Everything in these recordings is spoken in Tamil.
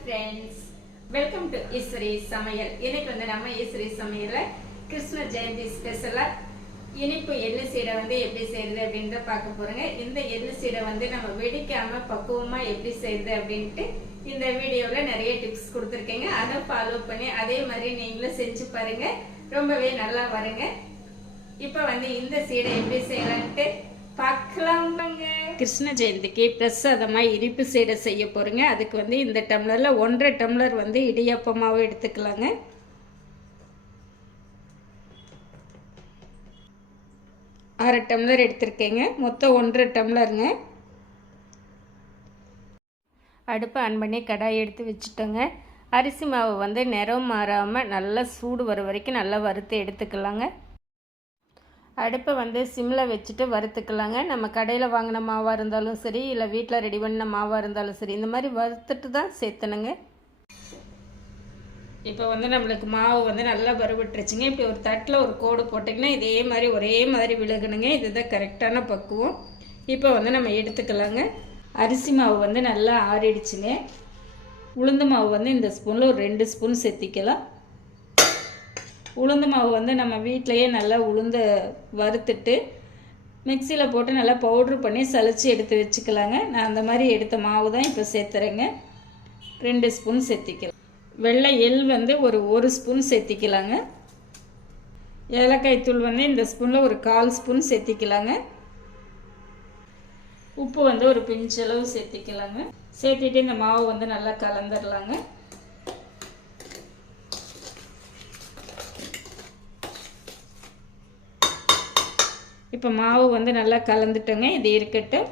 Friends welcome to Eswari Samayal இன்னைக்கு வந்து நம்ம ஈஸ்வரி சமையலில் கிருஷ்ண ஜெயந்தி ஸ்பெஷலாக இனிப்பு எள்ளு சீடை வந்து எப்படி செய்யறது அப்படின்றத பார்க்க போறோங்க. இந்த எள்ளு சீடை வந்து நம்ம வெடிக்காம பக்குவமா எப்படி செய்யறது அப்படின்ட்டு இந்த வீடியோல நிறைய டிப்ஸ் கொடுத்துருக்கேங்க. அதை ஃபாலோ பண்ணி அதே மாதிரி நீங்களும் செஞ்சு பாருங்க. ரொம்பவே நல்லா வருங்க. இப்போ வந்து இந்த சீடை எப்படி செய்யலான்ட்டு பார்க்கலாமாங்க கிருஷ்ண ஜெயந்திக்கு பிரசாதமாக இனிப்பு சீடை செய்ய போகிறேங்க அதுக்கு வந்து இந்த டம்ளரில் ஒன்றரை டம்ளர் வந்து இடியப்பமாகவும் எடுத்துக்கலாங்க. அரை டம்ளர் எடுத்திருக்கேங்க. மொத்தம் ஒன்றரை டம்ளருங்க. அடுப்பை ஆன் பண்ணி கடாய் எடுத்து வச்சுட்டோங்க. அரிசி மாவு வந்து நிறம் மாறாமல் நல்லா சூடு வர வரைக்கும் நல்லா வறுத்து எடுத்துக்கலாங்க. அடுப்பை வந்து சிம்மில் வச்சுட்டு வறுத்துக்கலாங்க. நம்ம கடையில் வாங்கின மாவாக இருந்தாலும் சரி இல்லை வீட்டில் ரெடி பண்ண மாவாக இருந்தாலும் சரி இந்த மாதிரி வறுத்துட்டு தான் சேர்த்தணுங்க. இப்போ வந்து நம்மளுக்கு மாவு வந்து நல்லா வறுவிட்டுருச்சுங்க இப்படி ஒரு தட்டில் ஒரு கோடு போட்டிங்கன்னா இதே மாதிரி ஒரே மாதிரி விழுகணுங்க. இதுதான் கரெக்டான பக்குவம். இப்போ வந்து நம்ம எடுத்துக்கலாங்க. அரிசி மாவு வந்து நல்லா ஆறிடுச்சுங்க. உளுந்து மாவு வந்து இந்த ஸ்பூனில் ஒரு ரெண்டு ஸ்பூன் சேர்த்திக்கலாம். உளுந்து மாவு வந்து நம்ம வீட்டிலையே நல்லா உளுந்த வறுத்துட்டு மிக்சியில் போட்டு நல்லா பவுட்ரு பண்ணி சளிச்சு எடுத்து வச்சுக்கலாங்க. நான் அந்த மாதிரி எடுத்த மாவு தான் இப்போ சேர்த்துறேங்க. ரெண்டு ஸ்பூன் சேர்த்திக்கலாம். வெள்ளை எள் வந்து ஒரு ஒரு ஸ்பூன் சேர்த்திக்கலாங்க. ஏலக்காய் தூள் வந்து இந்த ஸ்பூனில் ஒரு கால் ஸ்பூன் சேர்த்திக்கலாங்க. உப்பு வந்து ஒரு பிஞ்சளவு சேர்த்திக்கலாங்க. சேர்த்துட்டு இந்த மாவு வந்து நல்லா கலந்துடலாங்க இப்போ மாவு வந்து நல்லா கலந்துட்டோங்க இது இருக்கட்டும்.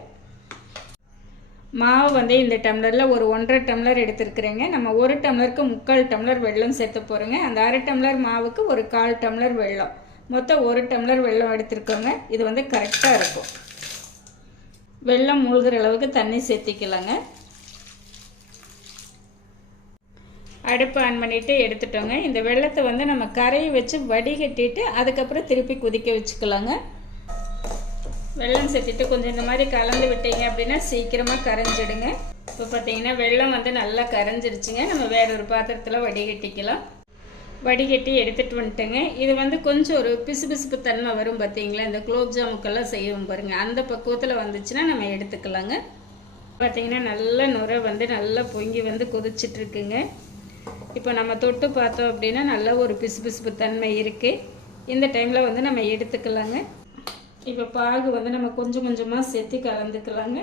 மாவு வந்து இந்த டம்ளரில் ஒரு ஒன்றரை டம்ளர் எடுத்துருக்குறேங்க. நம்ம ஒரு டம்ளருக்கு முக்கால் டம்ளர் வெல்லம் சேர்த்த போகிறோங்க அந்த அரை டம்ளர் மாவுக்கு ஒரு கால் டம்ளர் வெள்ளம். மொத்தம் ஒரு டம்ளர் வெல்லம் எடுத்துருக்கோங்க. இது வந்து கரெக்டாக இருக்கும். வெள்ளம் மூழ்கிற அளவுக்கு தண்ணி சேர்த்திக்கலாங்க. அடுப்பு ஆன் பண்ணிவிட்டு எடுத்துட்டோங்க. இந்த வெள்ளத்தை வந்து நம்ம கரையை வச்சு வடிகட்டிட்டு அதுக்கப்புறம் திருப்பி கொதிக்க வச்சுக்கலாங்க. வெள்ளம் சேர்த்துட்டு கொஞ்சம் இந்த மாதிரி கலந்து விட்டீங்க அப்படின்னா சீக்கிரமாக கரைஞ்சிடுங்க. இப்போ பார்த்தீங்கன்னா வெள்ளம் வந்து நல்லா கரைஞ்சிருச்சுங்க. நம்ம வேற ஒரு பாத்திரத்தில் வடிகட்டிக்கலாம். வடிகட்டி எடுத்துகிட்டு வந்துட்டேங்க. இது வந்து கொஞ்சம் ஒரு பிசு பிசுப்பு தன்மை வரும் பார்த்தீங்களா இந்த குலோப் ஜாமுக்கெல்லாம் செய்வோம் பாருங்கள் அந்த பக்குவத்தில் வந்துச்சுன்னா நம்ம எடுத்துக்கலாங்க. பார்த்தீங்கன்னா நல்ல நுரை வந்து நல்லா பொங்கி வந்து கொதிச்சிட்ருக்குங்க. இப்போ நம்ம தொட்டு பார்த்தோம் அப்படின்னா நல்லா ஒரு பிசு பிசுப்பு தன்மை இருக்குது இந்த டைமில் வந்து நம்ம எடுத்துக்கலாங்க. இப்போ பாகு வந்து நம்ம கொஞ்சம் கொஞ்சமாக சேர்த்து கலந்துக்கலாங்க.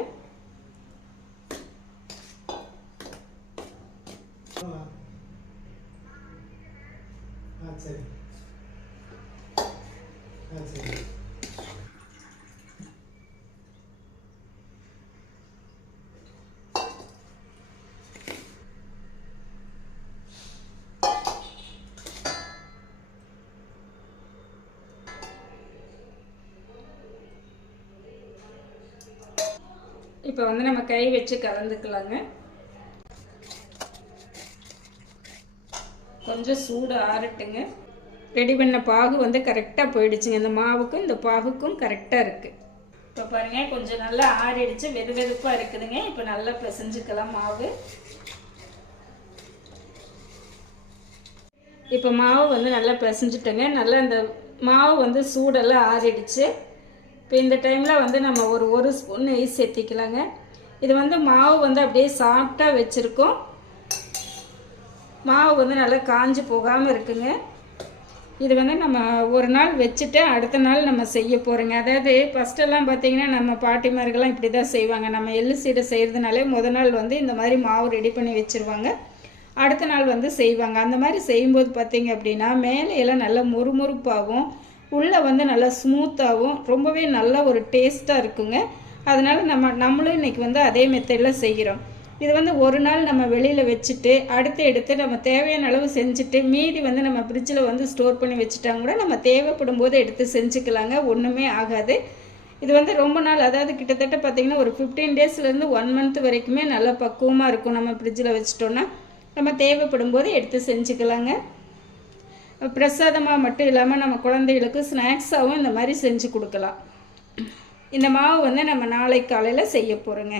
சரி. சரி. இப்போ வந்து நம்ம கை வச்சு கலந்துக்கலாங்க. கொஞ்சம் சூடு ஆறட்டுங்க. ரெடி பண்ண பாகு வந்து கரெக்டாக போயிடுச்சுங்க. இந்த மாவுக்கும் இந்த பாகுக்கும் கரெக்டாக இருக்குது இப்போ பாருங்கள் கொஞ்சம் நல்லா ஆறிடுச்சு. வெது வெதுப்பாக இருக்குதுங்க. இப்போ நல்லா பிசைஞ்சுக்கலாம் மாவு. இப்போ மாவு வந்து நல்லா பிசைஞ்சிட்டோங்க. நல்லா இந்த மாவு வந்து சூடெல்லாம் ஆறிடுச்சு. இப்போ இந்த டைமில் வந்து நம்ம ஒரு ஒரு ஸ்பூன் நெய் சேர்த்திக்கலாங்க. இது வந்து மாவு வந்து அப்படியே சாஃப்டாக வச்சுருக்கோம். மாவு வந்து நல்லா காஞ்சி போகாமல் இருக்குங்க. இது வந்து நம்ம ஒரு நாள் வச்சுட்டு அடுத்த நாள் நம்ம செய்ய போகிறோங்க அதாவது ஃபஸ்ட்டெல்லாம் பார்த்தீங்கன்னா நம்ம பாட்டிமார்கள்லாம் இப்படி தான் செய்வாங்க. நம்ம எள்ளு சீடை செய்கிறதுனாலே முத நாள் வந்து இந்த மாதிரி மாவு ரெடி பண்ணி வச்சுருவாங்க. அடுத்த நாள் வந்து செய்வாங்க. அந்த மாதிரி செய்யும்போது பார்த்தீங்க அப்படின்னா மேலே எல்லாம் நல்லா முறுமுறுப்பாகும். உள்ளே வந்து நல்லா ஸ்மூத்தாகவும் ரொம்பவே நல்ல ஒரு டேஸ்ட்டாக இருக்குங்க. அதனால் நம்ம நம்மளும் இன்றைக்கி வந்து அதே மெத்தடில் செய்கிறோம். இது வந்து ஒரு நாள் நம்ம வெளியில் வச்சுட்டு அடுத்து எடுத்து நம்ம தேவையான அளவு செஞ்சுட்டு மீதி வந்து நம்ம ஃப்ரிட்ஜில் வந்து ஸ்டோர் பண்ணி வச்சுட்டாங்க கூட நம்ம தேவைப்படும் போது எடுத்து செஞ்சுக்கலாங்க. ஒன்றுமே ஆகாது. இது வந்து ரொம்ப நாள் அதாவது கிட்டத்தட்ட பார்த்திங்கன்னா ஒரு ஃபிஃப்டீன் டேஸ்லேருந்து ஒன் மந்த் வரைக்குமே நல்லா பக்குவமாக இருக்கும் நம்ம ஃப்ரிட்ஜில் வச்சுட்டோன்னா நம்ம தேவைப்படும் போது எடுத்து செஞ்சுக்கலாங்க. பிரசாதமாக மட்டும் இல்லாமல் நம்ம குழந்தைகளுக்கு ஸ்நாக்ஸாகவும் இந்த மாதிரி செஞ்சு கொடுக்கலாம். இந்த மாவு வந்து நம்ம நாளை காலையில் செய்ய போகிறோங்க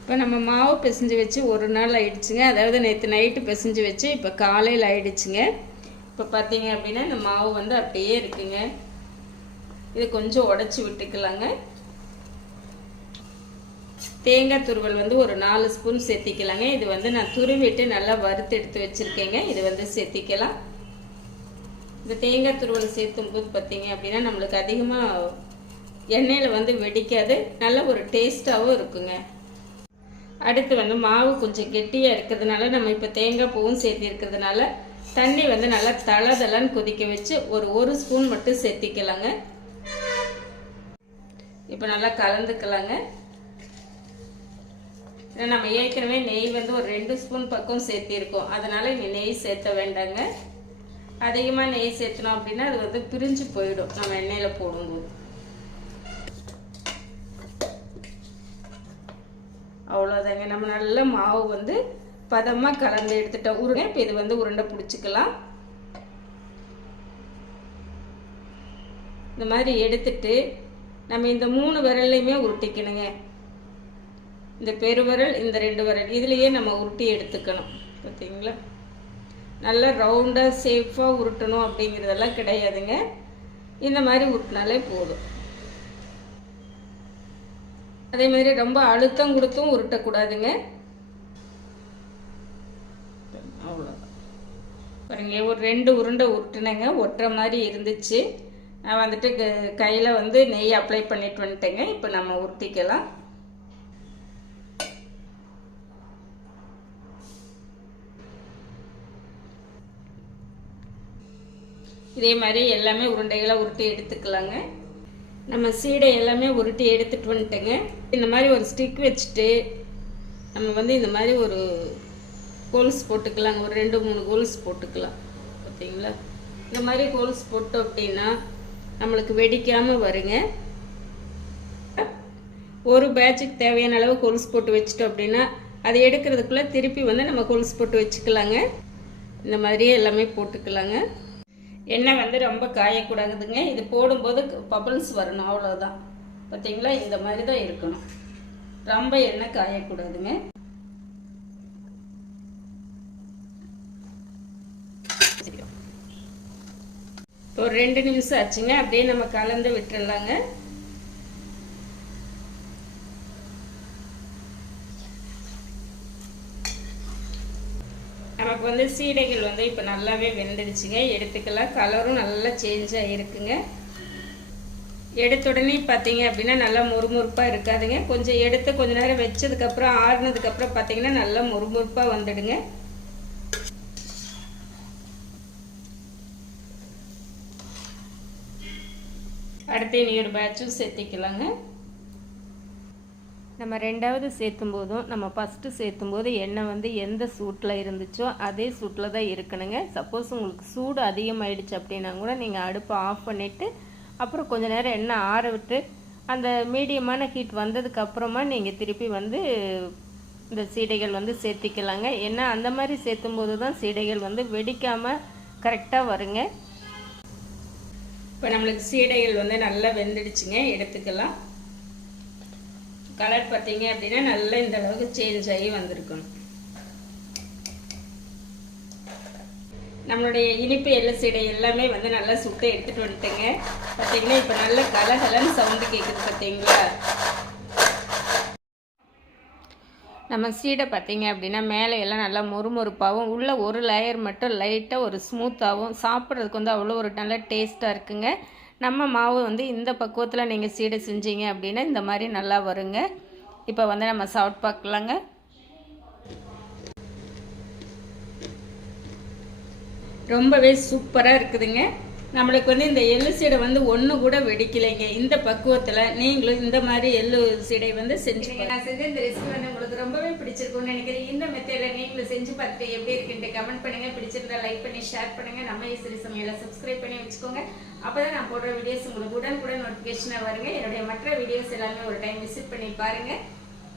இப்போ நம்ம மாவு பிசைஞ்சு வச்சு ஒரு நாள் ஆயிடுச்சுங்க. அதாவது நேற்று நைட்டு பிசைஞ்சு வச்சு இப்போ காலையில் ஆயிடுச்சுங்க. இப்போ பார்த்தீங்க அப்படின்னா இந்த மாவு வந்து அப்படியே இருக்குங்க. இது கொஞ்சம் உடச்சி விட்டுக்கலாங்க. தேங்காய் துருவல் வந்து ஒரு நாலு ஸ்பூன் சேர்த்திக்கலாங்க. இது வந்து நான் துருவிட்டு நல்லா வறுத்து எடுத்து வச்சுருக்கேங்க. இது வந்து சேர்த்திக்கலாம். இந்த தேங்காய் துருவல் சேர்த்தும் போது பார்த்தீங்க அப்படின்னா நம்மளுக்கு அதிகமாக எண்ணெயில் வந்து வெடிக்காது. நல்ல ஒரு டேஸ்ட்டாகவும் இருக்குங்க. அடுத்து வந்து மாவு கொஞ்சம் கெட்டியாக இருக்கிறதுனால நம்ம இப்போ தேங்காய் பூவும் சேர்த்திருக்கிறதுனால தண்ணி வந்து நல்லா தளதளன்னு கொதிக்க வச்சு ஒரு ஒரு ஸ்பூன் மட்டும் சேர்த்திக்கலாங்க. இப்போ நல்லா கலந்துக்கலாங்க. ஏன்னா நம்ம ஏற்கனவே நெய் வந்து ஒரு ரெண்டு ஸ்பூன் பக்கம் சேர்த்திருக்கோம். அதனால் இங்கே நெய் சேர்த்த வேண்டாங்க. அதிகமாக நெய் சேர்த்தணும் அப்படின்னா அது வந்து பிரிஞ்சு போயிடும். நம்ம எண்ணெயில் போடும்போது. அவ்வளோதாங்க நம்ம நல்ல மாவு வந்து பதமாக கலந்து எடுத்துட்டோம். உருண்டை இப்போ இது வந்து உருண்டை பிடிச்சிக்கலாம். இந்த மாதிரி எடுத்துட்டு நம்ம இந்த மூணு விரல்லையுமே உருட்டிக்கணுங்க. இந்த பெருவரல் இந்த ரெண்டு விரல் இதுலேயே நம்ம உருட்டி எடுத்துக்கணும். பார்த்தீங்களா நல்லா ரவுண்டாக சேஃபாக உருட்டணும் அப்படிங்கிறதெல்லாம் கிடையாதுங்க. இந்த மாதிரி உருட்டினாலே போதும். அதே மாதிரி ரொம்ப அழுத்தம் கொடுத்தும் உருட்டக்கூடாதுங்க. அவ்வளோதான் பாருங்க ஒரு ரெண்டு உருண்டை உருட்டுனேங்க. ஒட்டுற மாதிரி இருந்துச்சு. நான் வந்துட்டு கையில் வந்து நெய் அப்ளை பண்ணிட்டு வந்துட்டேங்க. இப்போ நம்ம உருட்டிக்கலாம். இதே மாதிரி எல்லாமே உருண்டைகளை உருட்டி எடுத்துக்கலாங்க. நம்ம சீடை எல்லாமே உருட்டி எடுத்துட்டு வந்துட்டேங்க. இந்த மாதிரி ஒரு ஸ்டிக் வச்சுட்டு நம்ம வந்து இந்த மாதிரி ஒரு கோல்ஸ் போட்டுக்கலாங்க. ஒரு ரெண்டு மூணு கோல்ஸ் போட்டுக்கலாம். ஓகேங்களா இந்த மாதிரி கோல்ஸ் போட்டோம் அப்படின்னா நம்மளுக்கு வெடிக்காமல் வருங்க. ஒரு பேட்சுக்கு தேவையான அளவு கொலுசு போட்டு வச்சிட்டோம் அப்படின்னா அதை எடுக்கிறதுக்குள்ளே திருப்பி வந்து நம்ம கொலுசு போட்டு வச்சுக்கலாங்க. இந்த மாதிரியே எல்லாமே போட்டுக்கலாங்க. எண்ணெய் வந்து ரொம்ப காயக்கூடாதுங்க. இது போடும்போது பபிள்ஸ் வரணும் அவ்வளோதான் பார்த்தீங்களா இந்த மாதிரி தான் இருக்கணும். ரொம்ப எண்ணெய் காயக்கூடாதுங்க. ஒரு ரெண்டு நிமிஷம் ஆச்சுங்க. அப்படியே நம்ம கலந்து விட்டுறலாங்க. நமக்கு வந்து சீடைகள் வந்து இப்போ நல்லாவே வெந்துடுச்சுங்க. எடுத்துக்கலாம். கலரும் நல்லா சேஞ்சாக இருக்குங்க. எடுத்த உடனே பார்த்தீங்க அப்படின்னா நல்லா முறுமுறுப்பாக இருக்காதுங்க. கொஞ்சம் எடுத்து கொஞ்ச நேரம் வச்சதுக்கப்புறம் ஆறுனதுக்கப்புறம் பார்த்தீங்கன்னா நல்லா முறுமுறுப்பாக வந்துடுங்க. அடுத்து இனி ஒரு பேட்சும் சேர்த்திக்கலாங்க. நம்ம ரெண்டாவது சேர்த்தும் போதும் நம்ம ஃபஸ்ட்டு சேர்த்தும் போது எண்ணெய் வந்து எந்த சூட்டில் இருந்துச்சோ அதே சூட்டில் தான் இருக்கணுங்க. சப்போஸ் உங்களுக்கு சூடு அதிகமாகிடுச்சு அப்படின்னா கூட நீங்கள் அடுப்பை ஆஃப் பண்ணிவிட்டு அப்புறம் கொஞ்சம் நேரம் எண்ணெய் ஆற விட்டு அந்த மீடியமான ஹீட் வந்ததுக்கப்புறமா நீங்கள் திருப்பி வந்து இந்த சீடைகள் வந்து சேர்த்திக்கலாங்க. ஏன்னா அந்த மாதிரி சேர்த்தும் போது தான் சீடைகள் வந்து வெடிக்காமல் கரெக்டாக வருங்க. இப்போ நம்மளுக்கு சீடைகள் வந்து நல்லா வெந்துடுச்சுங்க எடுத்துக்கலாம். கலர் பார்த்தீங்க அப்படின்னா நல்லா இந்த அளவுக்கு சேஞ்ச் ஆகி வந்திருக்கணும். நம்மளுடைய இனிப்பு எல்லை சீடை எல்லாமே வந்து நல்லா சுட்டு எடுத்துகிட்டு வந்துட்டேங்க. பார்த்தீங்கன்னா இப்போ நல்ல கலகலன்னு சவுண்டு கேட்குது பார்த்தீங்களா? நம்ம சீடை பார்த்தீங்க அப்படின்னா மேலே எல்லாம் நல்லா மொறுமொறுப்பாகவும் உள்ளே ஒரு லேயர் மட்டும் லைட்டாக ஒரு ஸ்மூத்தாகவும் சாப்பிட்றதுக்கு வந்து அவ்வளோ ஒரு நல்ல டேஸ்ட்டாக இருக்குங்க. நம்ம மாவு வந்து இந்த பக்குவத்தில் நீங்கள் சீடை செஞ்சீங்க அப்படின்னா இந்த மாதிரி நல்லா வருங்க. இப்போ வந்து நம்ம சாப்பிட்டு பார்க்கலாங்க. ரொம்பவே சூப்பராக இருக்குதுங்க. நம்மளுக்கு வந்து இந்த எள்ளு சீடை வந்து ஒன்று கூட வெடிக்கலைங்க. இந்த பக்குவத்தில் நீங்களும் இந்த மாதிரி எள்ளு சீடை வந்து செஞ்சு நான் செஞ்ச இந்த ரெசிபி வந்து உங்களுக்கு ரொம்பவே பிடிச்சிருக்கும்னு நினைக்கிறேன். இந்த மெத்தேடில் நீங்களும் செஞ்சு பார்த்துட்டு எப்படி இருக்குன்ட்டு கமெண்ட் பண்ணுங்க. பிடிச்சிருந்தா லைக் பண்ணி ஷேர் பண்ணுங்க. நம்ம ஈஸ்வரி சமையலை சப்ஸ்கிரைப் பண்ணி வச்சுக்கோங்க. அப்பதான் நான் போடுற வீடியோஸ் உங்களுக்கு உடனுக்குடன் நோட்டிஃபிகேஷனாக வருங்க. என்னுடைய மற்ற வீடியோஸ் எல்லாமே ஒரு டைம் விசிட் பண்ணி பாருங்க.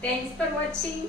தேங்க்ஸ் ஃபார் வாட்சிங்